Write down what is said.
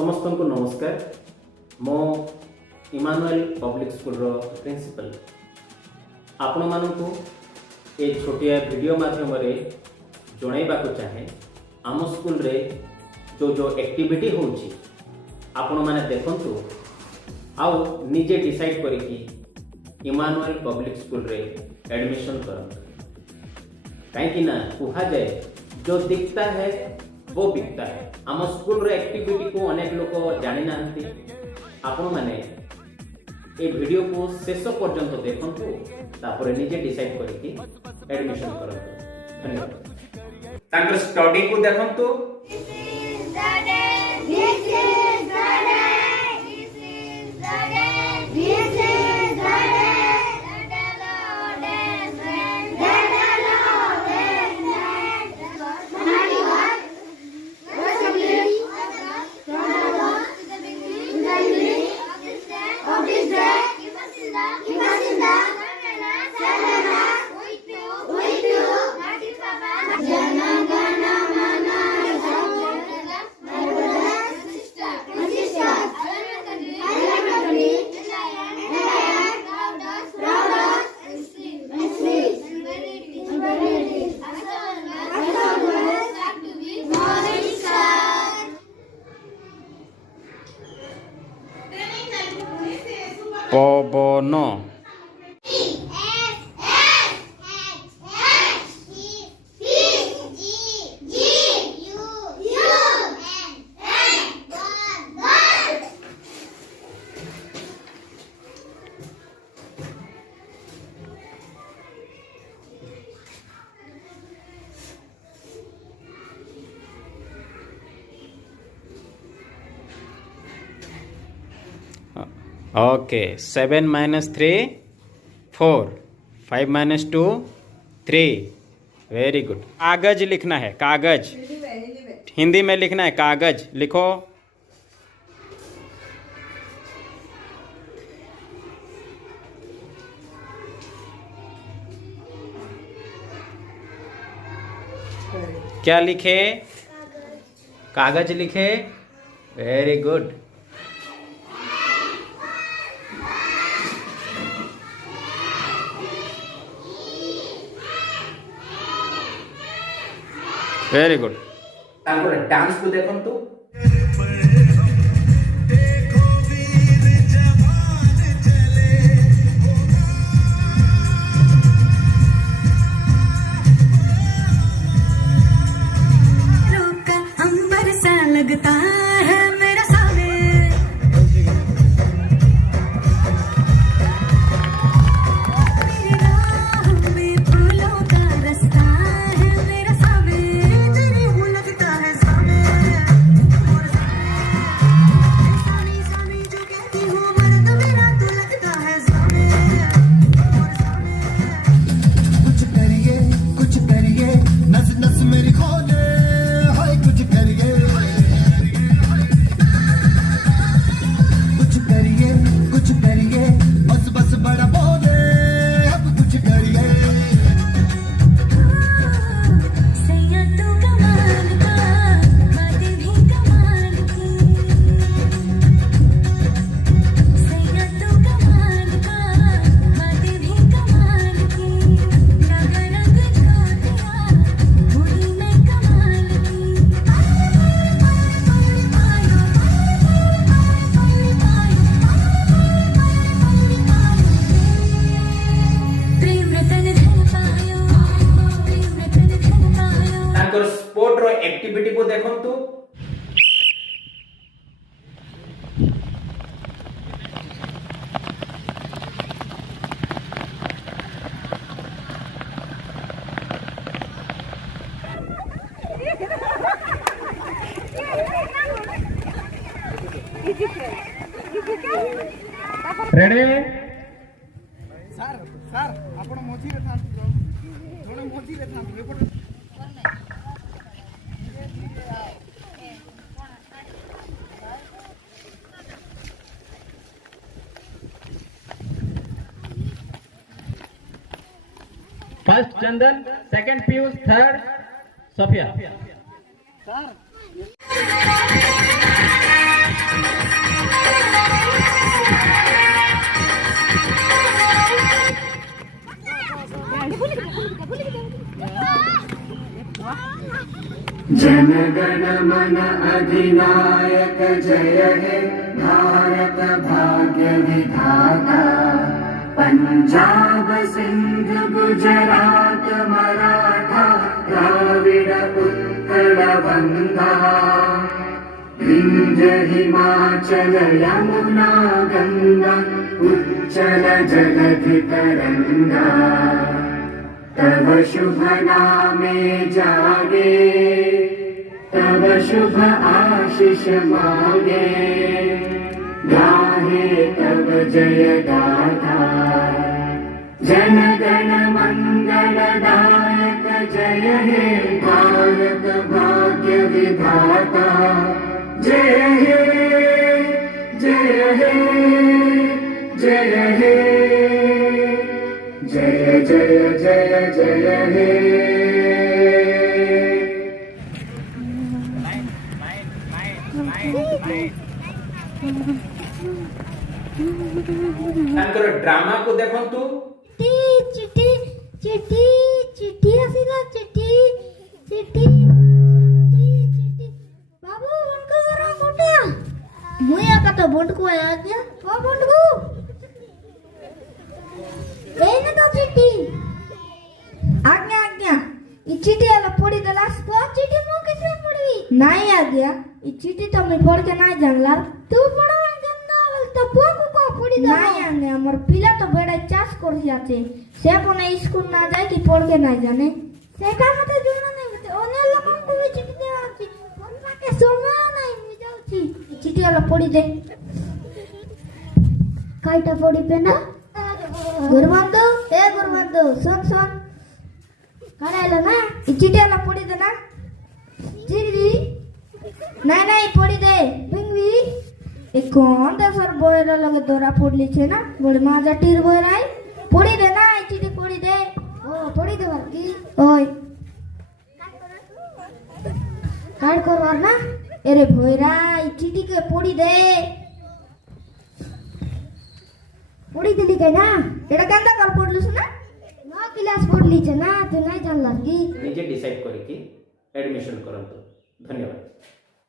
समस्त को नमस्कार। मो इमानुएल पब्लिक स्कूल रो प्रिंसिपल आपण मानकु ए छोटिया वीडियो माध्यम रे जणाइबा को चाहे आम स्कूल रे जो एक्टिविटी होउची आपण माने देखंतु आउ निजे डिसाइड करिकी इमानुएल पब्लिक स्कूल रे एडमिशन करंतु। कहीं ना कहा जाए जो दिखता है वो बिकता है। आम स्कूल रे एक्टिविटी को अनेक लोग जानी ना आपण माने ए वीडियो को शेष पर्यंत देखंतु तापर निजे डिसाइड करके एडमिशन करंतु। धन्यवाद। तांकर स्टडी को देखंतु। पवन ओके 7 - 3 4 5 - 2 3 वेरी गुड। कागज लिखना है, कागज हिंदी में लिखना है। कागज लिखो। क्या लिखे? कागज लिखे। Very good. Very good. Dance को देखंतु। अंबर सा लगता है मेरा सावे, मेरी राह में फूलों का रास्ता है मेरा सावे, तेरी हूँ लगता है सावे, और सावे सावे जो कहती हूँ मर्द मेरा तो लगता है सावे, और सावे कुछ करिए नस नस मेरी खोले कुछ करिए बस बस बड़ा बोले अब कुछ करिए। सैया तू कमाल का, बातें भी कमाल की, सैया तू कमाल का, बातें भी कमाल की, रंग रंग छोटिया हुई मैं कमाल की, प्रेम रतन धन पायो, प्रेम रतन धन पायो। तांकर स्पोर्ट रो एक्टिविटी को देखंतु। रेडी? सर सर आपण मोची रे था थोड़ा मोची रे था एपट first Chandan, second Piyush, third Sophia. सर गण मन अधिनायक जय हे भारत भाग्य विधाता। पंजाब सिंध गुजरात मराठा द्राविड उत्कल बंगा। विंध्य हिमाचल यमुना गंगा उच्चल जलधि तरंगा। तव शुभ नामे जागे तव शुभ आशीष मागे। गाहे तव जय गाथा जन गण मंगलदायक जय हे भारत भाग्य विधाता। जय हे जय हे जय हे जय जय जय जय हे। ତାଙ୍କର ଡ୍ରାମା କୁ ଦେଖନ୍ତୁ। चिट्ठी चिट्ठी चिट्ठी आसिला चिट्ठी चिट्ठी चिट्ठी बाबू उनको रा मोटा मुया का तो बंटको आया गया ओ बंटको एने तो चिट्ठी आज्ञा आज्ञा ई चिट्ठी आला पड़ी दलास तो चिट्ठी मो किसने पड़ी नहीं आ गया ई चिट्ठी तो मैं पढ़ के नहीं जानला तू पढ़ो तो पोको को पड़ी दो नहीं आने हमर पिला तो बड़ा चास कर जाते से कोने स्कूल ना जाए कि पढ़ के नहीं जाने से का मत जोना नहीं बते ओने लोगन को भी चिट्ठी दे आछी कोना के समय नहीं मु जाउची चिट्ठी वाला पड़ी दे काईटा पड़ी पे ना गुरुबंधु ए गुरुबंधु सुन सुन काढायला ना ई चिट्ठी वाला पड़ी दे ना चिट्ठी नहीं नहीं पड़ी दे पिंगवी एक कौन देशर बोयरा लगे दोरा पड़ली छे ना बड़ी माजा टीर बोयराई पड़ी दे ना ई चिट्ठी पड़ी दे ओ पड़ी दे बाकी ओय काट करवार ना एरे बोयरा ई चिट्ठी के पड़ी दे पड़ी दिली के ना एटा केंदा कर पड़लु सुना ना क्लास पड़ली छे ना तू नहीं जानला की ନିଜେ ଡିସାଇଡ୍ କରିକି ଆଡମିସନ କରନ୍ତୁ। ଧନ୍ୟବାଦ।